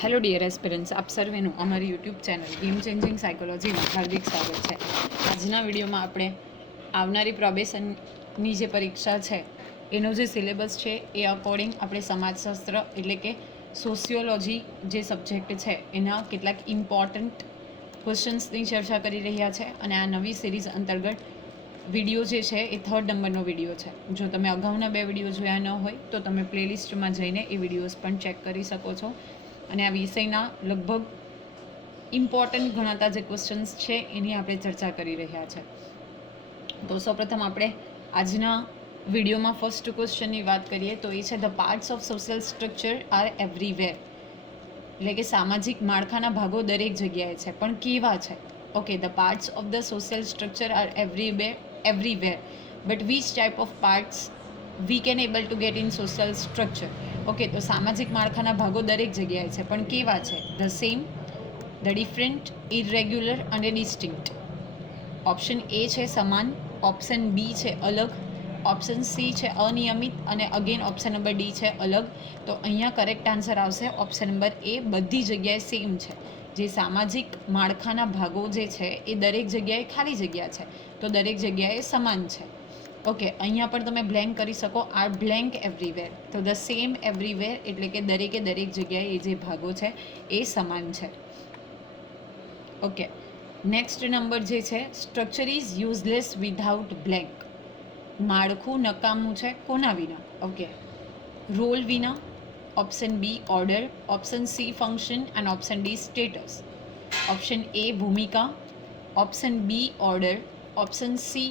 Hello dear aspirants, આપ સર્વેનું અમારી યુટ્યુબ ચેનલ ગેમ ચેન્જિંગ સાયકોલોજીમાં હાર્દિક સ્વાગત છે. આજના વિડીયોમાં આપણે આવનારી પ્રોબેશનની જે પરીક્ષા છે, એનો જે સિલેબસ છે, એ અકોર્ડિંગ આપણે સમાજશાસ્ત્ર એટલે કે સોશિયોલોજી જે સબ્જેક્ટ છે, એના કેટલાક ઇમ્પોર્ટન્ટ ક્વેશ્ચન્સની ચર્ચા કરી રહ્યા છે અને આ નવી સિરીઝ અંતર્ગત વીડિયો જે છે, એ થર્ડ નંબરનો વીડિયો છે. જો તમે અગાઉના બે વીડિયો જોયા ન હોય, તો તમે પ્લેલિસ્ટમાં જઈને એ વિડીયોઝ પણ ચેક કરી શકો છો. અને આ વિષયના લગભગ ઇમ્પોર્ટન્ટ ગણાતા જે ક્વેશ્ચન્સ છે, એની આપણે ચર્ચા કરી રહ્યા છે. તો સૌપ્રથમ આપણે આજના વિડીયોમાં ફર્સ્ટ ક્વેશ્ચનની વાત કરીએ, તો એ છે the parts of social structure are everywhere એટલે કે સામાજિક માળખાના ભાગો દરેક જગ્યાએ છે. પણ કેવા છે? Okay the parts of the social structure are every be everywhere but which type of parts we can able to get in social structure okay, તો સામાજિક માળખાના ભાગો દરેક જગ્યાએ છે, પણ કેવા છે? The same the different irregular અને ડિસ્ટિંક્ટ ઓપ્શન એ છે સમાન ઓપ્શન બી છે અલગ ઓપ્શન સી છે અનિયમિત અને અગેન ઓપ્શન નંબર ડી છે અલગ. તો અહીંયા કરેક્ટ આન્સર આવશે ઓપ્શન નંબર એ બધી જગ્યાએ સેમ છે. જે સામાજિક માળખાના ભાગો જે છે એ દરેક જગ્યાએ ખાલી જગ્યા છે. તો દરેક જગ્યાએ સમાન છે. ઓકે અહીંયા પણ તમે બ્લેન્ક કરી શકો. આર બ્લેન્ક એવરીવેર તો ધ સેમ એવરીવેર એટલે કે દરેકે દરેક જગ્યાએ એ જે ભાગો છે, એ સમાન છે. ઓકે નેક્સ્ટ નંબર જે છે structure is useless without blank માળખું નકામું છે કોના વિના? ઓકે રોલ વિના option B order option C function and option D status option A ભૂમિકા. Option B order option C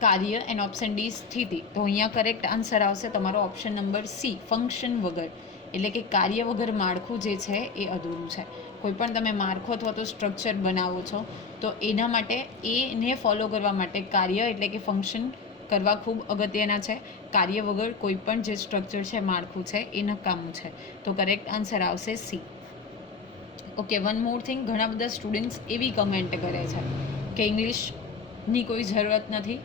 કાર્ય એન્ડ ઓપ્શન ડી સ્થિતિ. તો અહીંયા કરેક્ટ આન્સર આવશે તમારો ઓપ્શન નંબર સી ફંક્શન વગર. એટલે કે કાર્ય વગર માળખું જે છે એ અધૂરું છે. કોઈ પણ તમે માળખું અથવા તો સ્ટ્રક્ચર બનાવો છો, તો એના માટે એને ફોલો કરવા માટે કાર્ય એટલે કે ફંક્શન કરવા ખૂબ અગત્યના છે. કાર્ય વગર કોઈ પણ જે સ્ટ્રક્ચર છે, માળખું છે, એ નકામું છે. તો કરેક્ટ આન્સર આવશે C okay one more thing ઘણા બધા સ્ટુડન્ટ્સ એવી કમેન્ટ કરે છે કે ઇંગ્લિશની કોઈ જરૂરત નથી.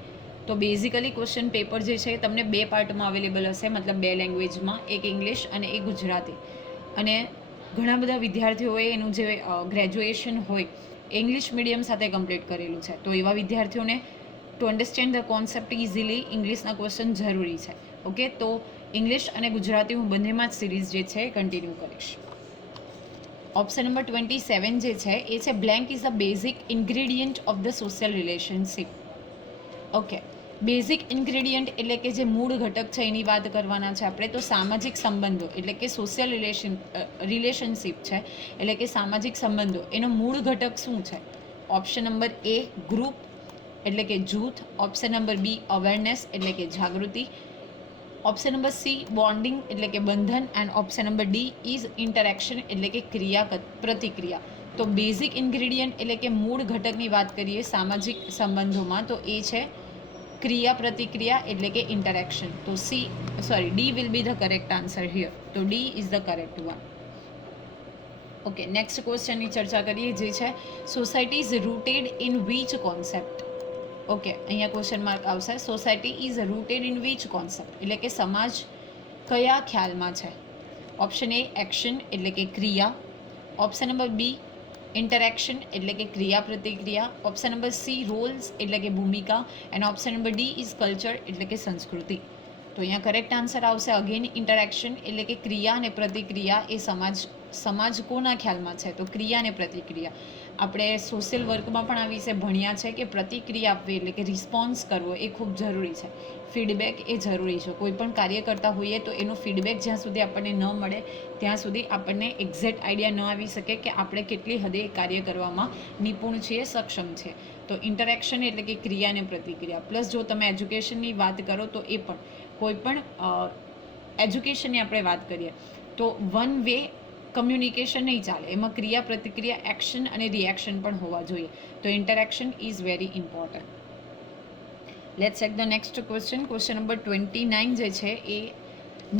તો બેઝિકલી ક્વેશ્ચન પેપર જે છે એ તમને બે પાર્ટમાં અવેલેબલ હશે, મતલબ બે લેંગ્વેજમાં એક ઇંગ્લિશ અને એક ગુજરાતી. અને ઘણા બધા વિદ્યાર્થીઓએ એનું જે ગ્રેજ્યુએશન હોય ઇંગ્લિશ મીડિયમ સાથે કમ્પ્લીટ કરેલું છે. તો એવા વિદ્યાર્થીઓને to understand the concept easily ઇંગ્લિશના question જરૂરી છે. ઓકે તો ઇંગ્લિશ અને ગુજરાતી હું બંનેમાં જ સિરીઝ જે છે એ કન્ટિન્યુ કરીશ. ઓપ્શન નંબર ટ્વેન્ટી સેવન જે છે, એ છે blank is the basic ingredient of the social relationship okay basic ingredient એટલે કે જે મૂળ ઘટક છે, એની વાત કરવાના છે આપણે, તો સામાજિક સંબંધો એટલે કે સોશિયલ રિલેશન રિલેશનશિપ છે, એટલે કે સામાજિક સંબંધો. એનો મૂળ ઘટક શું છે? ઓપ્શન નંબર એ ગ્રુપ એટલે કે જૂથ. ઓપ્શન નંબર બી અવેરનેસ એટલે કે જાગૃતિ. ઓપ્શન નંબર સી બોન્ડિંગ એટલે કે બંધન. And option number D is interaction એટલે કે ક્રિયા પ્રતિક્રિયા. તો બેઝિક ઇન્ગ્રેડિયન્ટ એટલે કે મૂળ ઘટકની વાત કરીએ સામાજિક સંબંધોમાં, તો એ છે ક્રિયા પ્રતિક્રિયા એટલે કે ઇન્ટરેક્શન તો C sorry D will be the correct answer here તો D is the correct one okay next ક્વેશ્ચનની ચર્ચા કરીએ, જે છે society is rooted in which concept okay અહીંયા ક્વેશ્ચન માર્ક આવશે. Society is rooted in which concept એટલે કે સમાજ કયા ખ્યાલમાં છે? ઓપ્શન એ એક્શન એટલે કે ક્રિયા. ઓપ્શન નંબર બી ઇન્ટરેક્શન એટલે કે ક્રિયા પ્રતિક્રિયા ઓપ્શન નંબર સી રોલ્સ એટલે કે ભૂમિકા. And option number D is culture એટલે કે સંસ્કૃતિ. તો અહીંયા કરેક્ટ આન્સર આવશે અગેન ઇન્ટરેક્શન એટલે કે ક્રિયા અને પ્રતિક્રિયા એ સમાજ સમાજ કોના ખ્યાલમાં છે. તો ક્રિયા અને પ્રતિક્રિયા. આપણે સોશિયલ વર્કમાં પણ આ વિશે ભણ્યા છે કે પ્રતિક્રિયા આપવી એટલે કે રિસ્પોન્સ કરવો એ ખૂબ જરૂરી છે. ફીડબેક એ જરૂરી છે. કોઈ પણ કાર્ય કરતા હોઈએ તો એનું ફીડબેક જ્યાં સુધી આપણને ન મળે, ત્યાં સુધી આપણને એક્ઝેક્ટ આઈડિયા ન આવી શકે કે આપણે કેટલી હદે કાર્ય કરવામાં નિપુણ છીએ, સક્ષમ છે તો ઇન્ટરેક્શન એટલે કે ક્રિયા અને પ્રતિક્રિયા. પ્લસ જો તમે એજ્યુકેશનની વાત કરો તો એ પણ કોઈ પણ એજ્યુકેશનની આપણે વાત કરીએ, તો વન વે કમ્યુનિકેશન નહીં ચાલે. એમાં ક્રિયા પ્રતિક્રિયા એક્શન અને રિએક્શન પણ હોવા જોઈએ. તો interaction is very important let check the next question question number twenty nine જે છે એ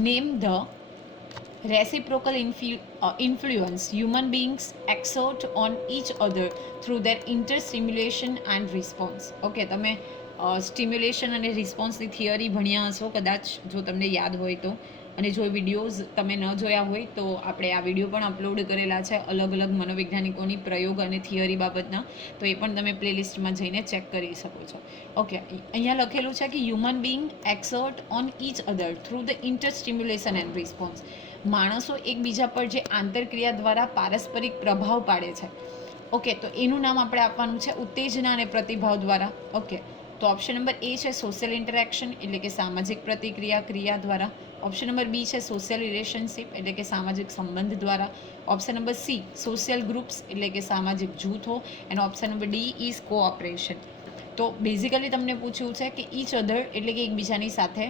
name the reciprocal influence human beings exert on each other through their inter stimulation and response okay તમે stimulation અને રિસ્પોન્સની theory ભણ્યા હશો, કદાચ જો તમને યાદ હોય તો. અને જો વિડીયોઝ તમે ન જોયા હોય તો આપણે આ વીડિયો પણ અપલોડ કરેલા છે અલગ અલગ મનોવૈજ્ઞાનિકોની પ્રયોગ અને થિયરી બાબતના. તો એ પણ તમે પ્લેલિસ્ટમાં જઈને ચેક કરી શકો છો. ઓકે અહીંયા લખેલું છે કે human being exert on each other through the inter stimulation and response માણસો એકબીજા પર જે આંતરક્રિયા દ્વારા પારસ્પરિક પ્રભાવ પાડે છે. ઓકે તો એનું નામ આપણે આપવાનું છે ઉત્તેજના અને પ્રતિભાવ દ્વારા. ઓકે તો ઓપ્શન નંબર એ છે સોશિયલ ઇન્ટરેક્શન એટલે કે સામાજિક પ્રતિક્રિયા ક્રિયા દ્વારા ઓપ્શન નંબર બી છે સોશિયલ રિલેશનશિપ એટલે કે સામાજિક સંબંધ દ્વારા option number C social groups એટલે કે સામાજિક જૂથો અને option number D is cooperation તો બેઝિકલી તમને પૂછ્યું છે કે ઈચ અધર એટલે કે એકબીજાની સાથે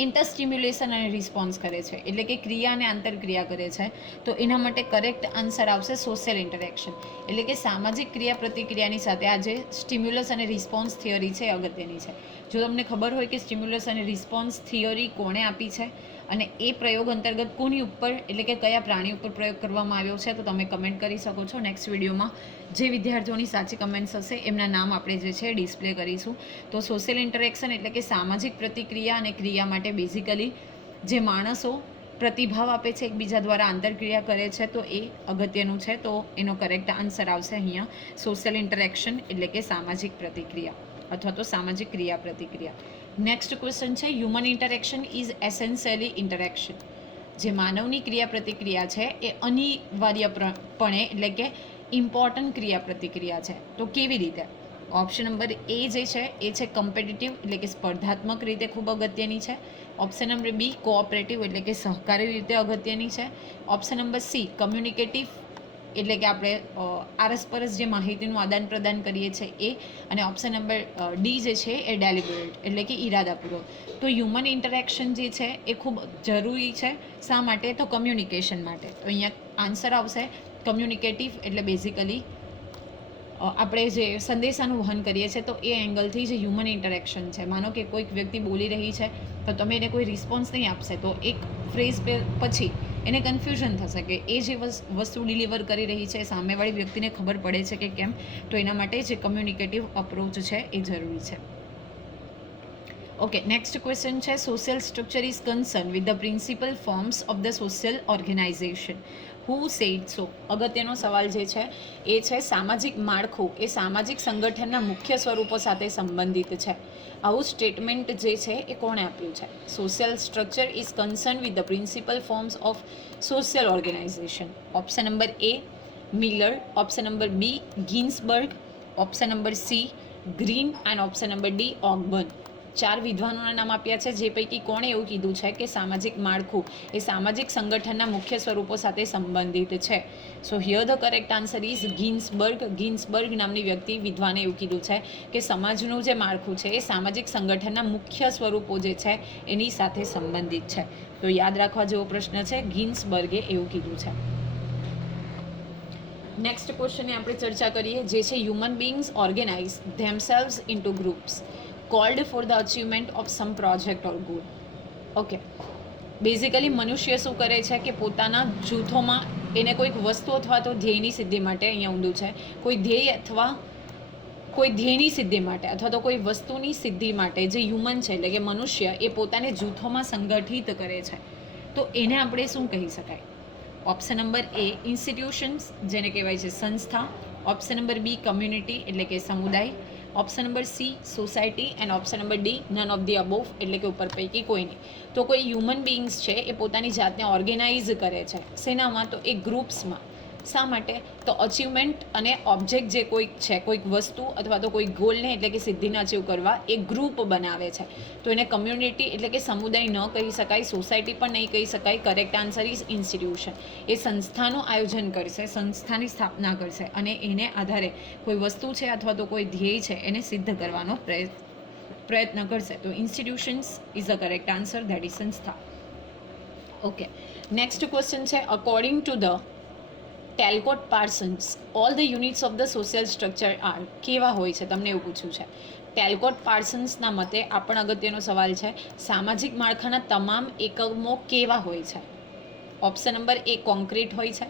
ઇન્ટરસ્ટિમ્યુલેશન અને રિસ્પોન્સ કરે છે. એટલે કે ક્રિયા અને આંતરક્રિયા કરે છે. તો એના માટે કરેક્ટ આન્સર આવશે સોશિયલ ઇન્ટરેક્શન એટલે કે સામાજિક ક્રિયા પ્રતિક્રિયાની સાથે આ જે સ્ટિમ્યુલસ અને રિસ્પોન્સ થિયરી છે અગત્યની છે. જો તમને ખબર હોય કે સ્ટિમ્યુલસ અને રિસ્પોન્સ થિયરી કોણે આપી છે? અને એ પ્રયોગ અંતર્ગત કોની ઉપર, એટલે કે કયા પ્રાણી ઉપર પ્રયોગ કરવામાં આવ્યો છે, તો તમે કમેન્ટ કરી શકો છો નેક્સ્ટ વિડીયોમાં. જે વિદ્યાર્થીઓની સાચી કમેન્ટ્સ હશે, એમના નામ આપણે જે છે ડિસ્પ્લે કરીશું. તો સોશિયલ ઇન્ટરેક્શન એટલે કે સામાજિક પ્રતિક્રિયા અને ક્રિયા માટે બેઝિકલી જે માણસો પ્રતિભાવ આપે છે, એકબીજા દ્વારા આંતરક્રિયા કરે છે, તો એ અગત્યનું છે. તો એનો કરેક્ટ આન્સર આવશે અહીંયા. સોશિયલ ઇન્ટરેક્શન એટલે કે સામાજિક પ્રતિક્રિયા, અથવા તો સામાજિક ક્રિયા પ્રતિક્રિયા નેક્સ્ટ ક્વેશ્ચન છે human interaction is essentially interaction જે માનવની ક્રિયા પ્રતિક્રિયા છે, એ અનિવાર્યપણે એટલે કે ઇમ્પોર્ટન્ટ ક્રિયા પ્રતિક્રિયા છે. તો કેવી રીતે? ઓપ્શન નંબર એ જે છે, એ છે કમ્પિટિટિવ એટલે કે સ્પર્ધાત્મક રીતે ખૂબ અગત્યની છે. ઓપ્શન નંબર બી કોઓપરેટિવ એટલે કે સહકારી રીતે અગત્યની છે. ઓપ્શન નંબર સી કમ્યુનિકેટિવ એટલે કે આપણે આરસપરસ જે માહિતીનું આદાન પ્રદાન કરીએ છીએ એ, અને ઓપ્શન નંબર ડી જે છે એ ડેલિબરેટ એટલે કે ઈરાદાપૂર્વક. તો હ્યુમન ઇન્ટરેક્શન જે છે એ ખૂબ જરૂરી છે. શા માટે? તો કમ્યુનિકેશન માટે. તો અહીંયા આન્સર આવશે કમ્યુનિકેટિવ એટલે બેઝિકલી આપણે જે સંદેશાનું વહન કરીએ છીએ તો એ એંગલથી જે હ્યુમન ઇન્ટરેક્શન છે. માનો કે કોઈક વ્યક્તિ બોલી રહી છે, તો તમે એને કોઈ રિસ્પોન્સ નહીં આપશે. તો એક ફ્રેઝ પછી એને કન્ફ્યુઝન થશે કે એ જે વસ- વસ્તુ ડિલિવર કરી રહી છે, સામેવાળી વ્યક્તિને ખબર પડે છે કે કેમ, તો એના માટે જે કમ્યુનિકેટિવ અપ્રોચ છે એ જરૂરી છે. ઓકે નેક્સ્ટ ક્વેશ્ચન છે social structure is concern with the principal forms of the social organisation who said so અગત્યનો સવાલ જે છે, એ છે સામાજિક માળખું એ સામાજિક સંગઠનના મુખ્ય સ્વરૂપો સાથે સંબંધિત છે. આવું સ્ટેટમેન્ટ જે છે, એ કોણે આપ્યું છે? Social structure is concern with the principal forms of social organisation option number A Miller option number B Ginsberg option number C Green and option number D Ogburn ચાર વિદ્વાનોના નામ આપ્યા છે, જે પૈકી કોણે એવું કીધું છે કે સામાજિક માળખું એ સામાજિક સંગઠનના મુખ્ય સ્વરૂપો સાથે સંબંધિત છે. So here the correct answer is Ginsberg Ginsberg નામની વ્યક્તિ વિદ્વાને એવું કીધું છે કે સમાજનું જે માળખું છે, એ સામાજિક સંગઠનના મુખ્ય સ્વરૂપો જે છે, એની સાથે સંબંધિત છે. તો યાદ રાખવા જેવો પ્રશ્ન છે ગિન્સબર્ગે એવું કીધું છે. નેક્સ્ટ ક્વેશ્ચનની આપણે ચર્ચા કરીએ, જે છે human beings organise themselves into groups called for the achievement of some project or goal okay basically મનુષ્ય શું કરે છે કે પોતાના જૂથોમાં એને કોઈક વસ્તુ અથવા તો ધ્યેયની સિદ્ધિ માટે અહીંયા ઊંધું છે. કોઈ ધ્યેય અથવા કોઈ ધ્યેયની સિદ્ધિ માટે અથવા તો કોઈ વસ્તુની સિદ્ધિ માટે જે હ્યુમન છે, એટલે કે મનુષ્ય, એ પોતાને જૂથોમાં સંગઠિત કરે છે. તો એને આપણે શું કહી શકાય? ઓપ્શન નંબર એ ઇન્સ્ટિટ્યુશન્સ જેને કહેવાય છે સંસ્થા. ઓપ્શન નંબર બી કમ્યુનિટી એટલે કે સમુદાય. Option number C society and option number D none of the above એટલે કે ઉપર પૈકી કોઈ નહીં. તો કોઈ હ્યુમન બિંગ્સ છે, એ પોતાની જાતને ઓર્ગેનાઇઝ કરે છે. સેનામાં તો એ ગ્રુપ્સમાં શા માટે? તો અચીવમેન્ટ અને ઓબ્જેક્ટ જે કોઈક છે, કોઈક વસ્તુ અથવા તો કોઈ ગોલને એટલે કે સિદ્ધિને અચીવ કરવા, એ ગ્રુપ બનાવે છે. તો એને કમ્યુનિટી એટલે કે સમુદાય ન કહી શકાય સોસાયટી પણ નહીં કહી શકાય કરેક્ટ આન્સર ઇઝ ઇન્સ્ટિટ્યુશન એ સંસ્થાનું આયોજન કરશે, સંસ્થાની સ્થાપના કરશે અને એને આધારે કોઈ વસ્તુ છે અથવા તો કોઈ ધ્યેય છે, એને સિદ્ધ કરવાનો પ્રયત્ન કરશે. તો institutions is a correct answer that is સંસ્થા. ઓકે નેક્સ્ટ ક્વેશ્ચન છે according to the Talcott Parsons all the units of the social structure are કેવા હોય છે? તમને એવું પૂછ્યું છે. ટેલકોટ પાર્સન્સના મતે આ પણ અગત્યનો સવાલ છે, સામાજિક માળખાના તમામ એકમો કેવા હોય છે? ઓપ્શન નંબર એ કોન્ક્રીટ હોય છે.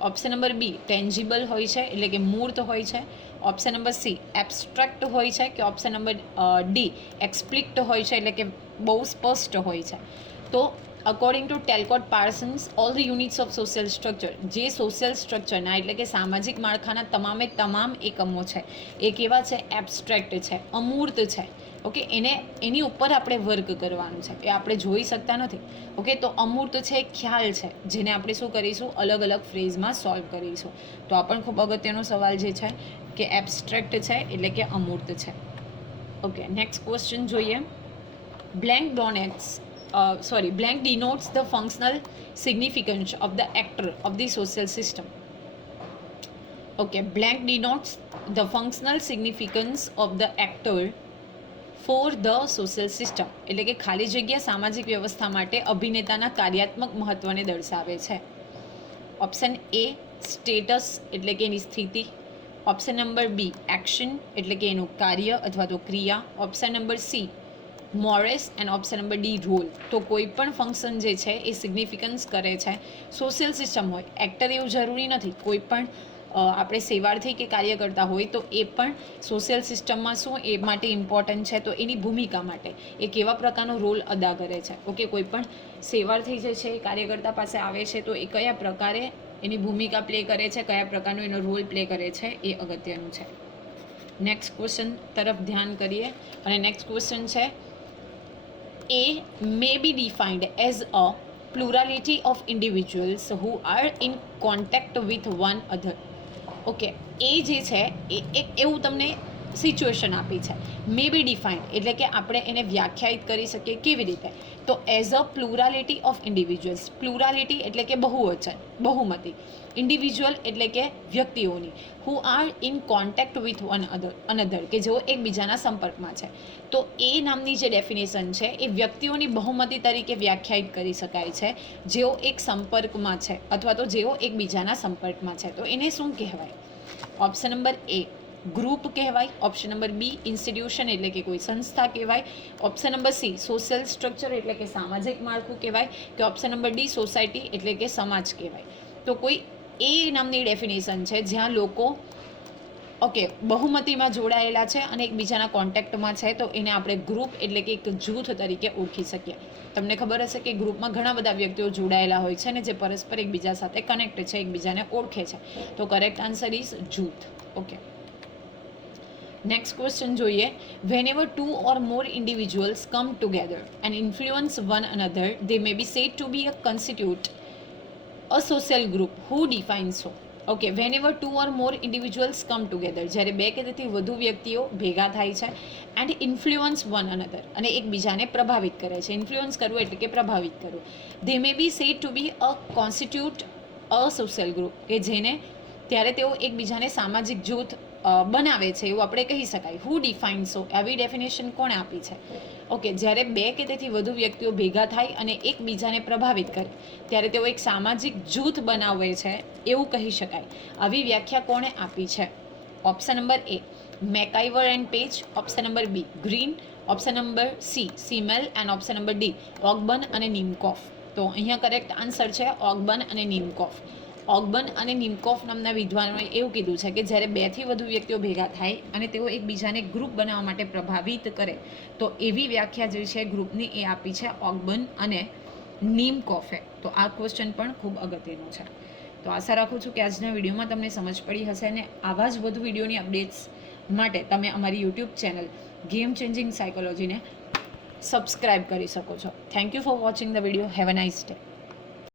ઓપ્શન નંબર બી ટેન્જિબલ હોય છે, એટલે કે મૂર્ત હોય છે. ઓપ્શન નંબર સી એબ્સ્ટ્રેક્ટ હોય છે, કે ઓપ્શન નંબર ડી એક્સપ્લિક્ટ હોય છે, એટલે કે બહુ સ્પષ્ટ હોય છે. તો according to Talcott Parsons all the units of social structure જે સોશિયલ સ્ટ્રક્ચરના એટલે કે સામાજિક માળખાના તમામે તમામ એકમો છે એ કેવા છે એબસ્ટ્રેક્ટ છે અમૂર્ત છે ઓકે એને એની ઉપર આપણે વર્ક કરવાનું છે. એ આપણે જોઈ શકતા નથી ઓકે તો અમૂર્ત છે એ ખ્યાલ છે જેને આપણે શું કરીશું? અલગ અલગ ફ્રેઝમાં સોલ્વ કરીશું. તો આ પણ ખૂબ અગત્યનો સવાલ જે છે કે એબસ્ટ્રેક્ટ છે એટલે કે અમૂર્ત છે. ઓકે નેક્સ્ટ ક્વેશ્ચન જોઈએ. Blank uh, sorry blank denotes the functional significance of the actor of the social system okay blank denotes the functional significance of the actor for the social system એટલે કે ખાલી જગ્યા સામાજિક વ્યવસ્થા માટે અભિનેતાના કાર્યાત્મક મહત્વને દર્શાવે છે ઓપ્શન એ સ્ટેટસ એટલે કે એની સ્થિતિ ઓપ્શન નંબર બી એક્શન એટલે કે એનું કાર્ય અથવા તો ક્રિયા option number C mores and option number D, role. તો કોઈ પણ ફંક્શન જે છે એ સિગ્નિફિકન્સ કરે છે. સોશિયલ સિસ્ટમ હોય એક્ટર એવું જરૂરી નથી. કોઈ પણ આપણે સેવાર્થી કે કાર્ય કરતા હોય તો એ પણ સોશિયલ સિસ્ટમમાં શું, એ માટે ઇમ્પોર્ટન્ટ છે. તો એની ભૂમિકા માટે એ કેવા પ્રકારનો રોલ અદા કરે છે. ઓકે, કોઈ પણ સેવાર્થી જે છે એ કાર્યકર્તા પાસે આવે છે તો એ કયા પ્રકારે એની ભૂમિકા પ્લે કરે છે, કયા પ્રકારનો એનો રોલ પ્લે કરે છે એ અગત્યનું છે. નેક્સ્ટ ક્વેશ્ચન તરફ ધ્યાન કરીએ. અને નેક્સ્ટ ક્વેશ્ચન છે A may be defined as a plurality of individuals who are in contact with one other. Okay એ જે છે એ એક એવું તમને સિચ્યુએશન આપી છે. મે બી ડિફાઇન્ડ એટલે કે આપણે એને વ્યાખ્યાયિત કરી શકીએ કેવી રીતે? તો as a plurality of individuals plurality એટલે કે બહુવચન, બહુમતી. ઇન્ડિવિજ્યુઅલ એટલે કે વ્યક્તિઓની. Who are in contact with one other another કે જેઓ એકબીજાના સંપર્કમાં છે. તો એ નામની જે ડેફિનેશન છે, એ વ્યક્તિઓની બહુમતી તરીકે વ્યાખ્યાયિત કરી શકાય છે. જેઓ એક સંપર્કમાં છે, અથવા તો જેઓ એકબીજાના સંપર્કમાં છે. તો એને શું કહેવાય? ઓપ્શન નંબર એ ગ્રુપ કહેવાય ઓપ્શન નંબર બી ઇન્સ્ટિટ્યુશન એટલે કે કોઈ સંસ્થા કહેવાય option number C social structure એટલે કે સામાજિક માળખું કહેવાય, કે ઓપ્શન નંબર ડી સોસાયટી એટલે કે સમાજ કહેવાય. તો કોઈ એ નામની ડેફિનેશન છે, જ્યાં લોકો ઓકે બહુમતીમાં જોડાયેલા છે અને એકબીજાના કોન્ટેક્ટમાં છે, તો એને આપણે ગ્રુપ એટલે કે એક જૂથ તરીકે ઓળખી શકીએ. તમને ખબર હશે કે ગ્રુપમાં ઘણા બધા વ્યક્તિઓ જોડાયેલા હોય છે ને જે પરસ્પર એકબીજા સાથે કનેક્ટ છે, એકબીજાને ઓળખે છે. તો કરેક્ટ આન્સર ઇઝ જૂથ. ઓકે નેક્સ્ટ ક્વેશ્ચન જોઈએ. Whenever two or more individuals come together and influence one another they may be said to be a constitute a social group who defines so okay whenever two or more individuals come together જ્યારે બે કે તેથી વધુ વ્યક્તિઓ ભેગા થાય છે and influence one another અને એકબીજાને પ્રભાવિત કરે છે. ઇન્ફ્લુઅન્સ કરવું એટલે કે પ્રભાવિત કરવું. They may be said to be a constitute a social group કે જેને ત્યારે તેઓ એકબીજાને સામાજિક જૂથ બનાવે છે એવું આપણે કહી શકાય. હુ ડિફાઇન સો આવી ડેફિનેશન કોણે આપી છે? ઓકે જ્યારે બે કે તેથી વધુ વ્યક્તિઓ ભેગા થાય અને એકબીજાને પ્રભાવિત કરે, ત્યારે તેઓ એક સામાજિક જૂથ બનાવે છે એવું કહી શકાય. આવી વ્યાખ્યા કોણે આપી છે? Option number A MacIver and Page option number B Green option number C Simmel and option number D Ogburn અને નિમકોફ તો અહીંયા કરેક્ટ આન્સર છે ઓગબન અને નિમકોફ ઓગબન અને નિમકોફ નામના વિદ્વાનોએ એવું કીધું છે કે જ્યારે બેથી વધુ વ્યક્તિઓ ભેગા થાય અને તેઓ એકબીજાને ગ્રુપ બનાવવા માટે પ્રભાવિત કરે, તો એવી વ્યાખ્યા જે છે ગ્રુપની એ આપી છે ઓગબન અને નિમકોફે. તો આ ક્વેશ્ચન પણ ખૂબ અગત્યનો છે. તો આશા રાખું છું કે આજના વિડીયોમાં તમને સમજ પડી હશે અને આવા જ વધુ વિડીયોની અપડેટ્સ માટે તમે અમારી યુટ્યુબ ચેનલ ગેમ ચેન્જિંગ સાયકોલોજીને સબસ્ક્રાઇબ કરી શકો છો. Thank you for watching the video have a nice day